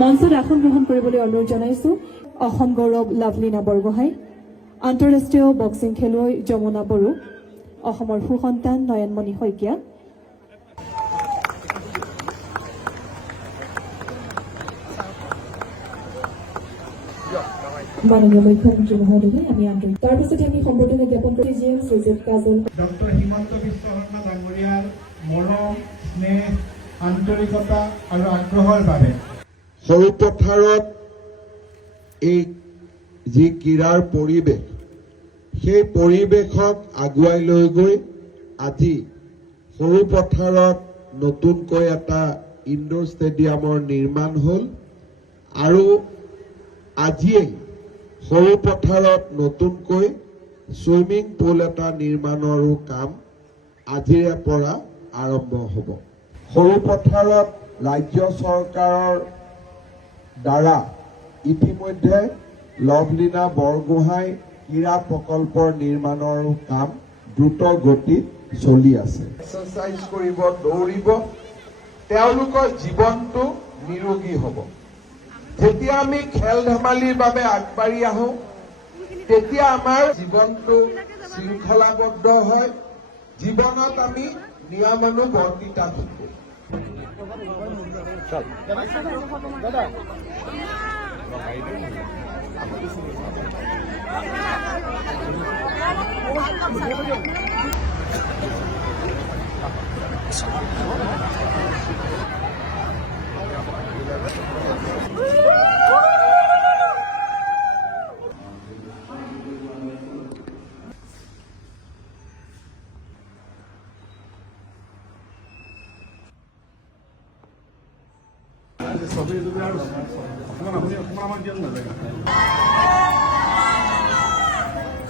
মঞ্চত আসন গ্ৰহণ কৰিবলৈ অনুৰোধ জনাইছো অসম গৌৰৱ লাভলীনা বৰগোহাঁই, আন্তঃৰাষ্ট্ৰীয় বক্সিং খেলুৱৈ যমুনা বড়ো, অসমৰ সুসন্তান নয়নমণি শইকীয়া, মাননীয় মুখ্যমন্ত্ৰী মহোদয়, আমি আন্তৰিক তাৰপিছতে আমি সম্বৰ্ধনা জ্ঞাপন কৰি জিএম শ্ৰীযুত কাজল ডক্টৰ হিমন্ত বিশ্ব শৰ্মা ডাঙৰীয়াৰ মৰম, স্নেহ, আন্তৰিকতা আৰু আগ্ৰহৰ বাবে সৰু পথাৰত এই যি ক্ৰীড়াৰ পৰিৱেশ, সেই পৰিৱেশক আগুৱাই লৈ গৈ আজি সৰু পথাৰত নতুনকৈ এটা ইনডোৰ ষ্টেডিয়ামৰ নিৰ্মাণ হ'ল আৰু আজিয়েই সৰু পথাৰত নতুনকৈ ছুইমিং পুল এটা নিৰ্মাণৰো কাম আজিৰে পৰা আৰম্ভ হ'ব। সৰু পথাৰত ৰাজ্য চৰকাৰৰ দ্বাৰা ইতিমধ্যে লভলীনা বৰগোহাঁই ক্ৰীড়া প্ৰকল্পৰ নিৰ্মাণৰো কাম দ্ৰুত গতিত চলি আছে। এক্সাৰচাইজ কৰিব, দৌৰিব, তেওঁলোকৰ জীৱনটো নিৰোগী হ'ব। যেতিয়া আমি খেল ধেমালিৰ বাবে আগবাঢ়ি আহোঁ, তেতিয়া আমাৰ জীৱনটো শৃংখলাবদ্ধ হয়, জীৱনত আমি নিয়মানুবৰ্তিতা থাকোঁ।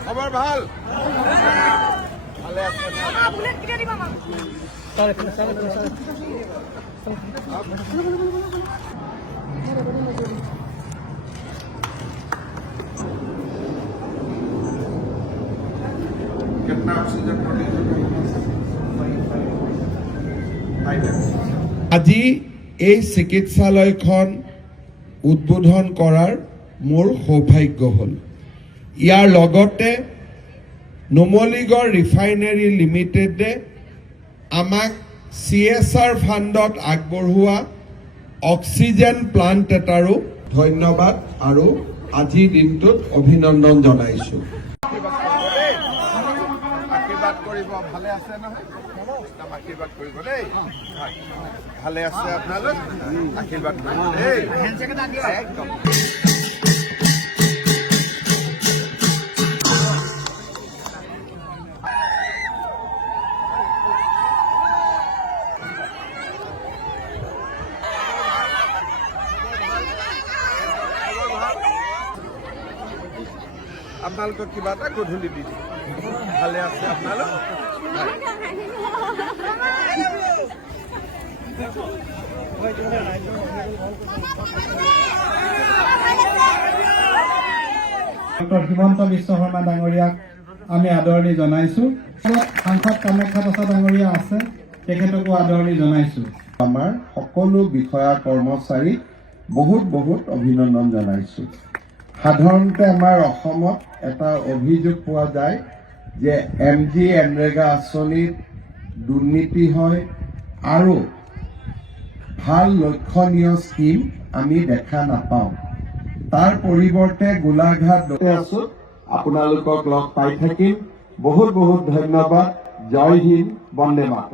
খবৰ ভাল? আজি এই চিকিৎসালয়খন উদ্বোধন কৰাৰ মোৰ সৌভাগ্য হ'ল। ইয়াৰ লগতে নুমলীগড় ৰিফাইনেৰী লিমিটেডে আমাক CSR ফাণ্ডত আগবঢ়োৱা অক্সিজেন প্লাণ্ট এটাৰো ধন্যবাদ আৰু আজিৰ দিনটোত অভিনন্দন জনাইছোঁ। আশীৰ্বাদ কৰিব, ভালে আছে নহয়? আশীৰ্বাদ কৰিব দেই, ভালে আছে আপোনালোক, আশীৰ্বাদ কৰিব দেই। একদম আপোনালোকক কিবা এটা গধূলি দি দিম। ভালে আছে আপোনালোক? ডক্টৰ হিমন্ত বিশ্ব শৰ্মা ডাঙৰীয়াক আমি আদৰণি জনাইছো। সাংসদ কামাখ্যা প্ৰসাদ ডাঙৰীয়া আছে, তেখেতকো আদৰণি জনাইছো। আমাৰ সকলো বিষয়া কৰ্মচাৰীক বহুত বহুত অভিনন্দন জনাইছো। সাধাৰণতে আমাৰ অসমত এটা অভিযোগ পোৱা যায় যে MG এনৰেগা আঁচনিত দুৰ্নীতি হয় আৰু ভাল লক্ষণীয় স্কিম আমি দেখা নাপাওঁ। তাৰ পৰিৱৰ্তে গোলাঘাট আছো, আপোনালোকক লগ পাই থাকিম। বহুত বহুত ধন্যবাদ। জয় হিন্দ, বন্দে মাতৰম।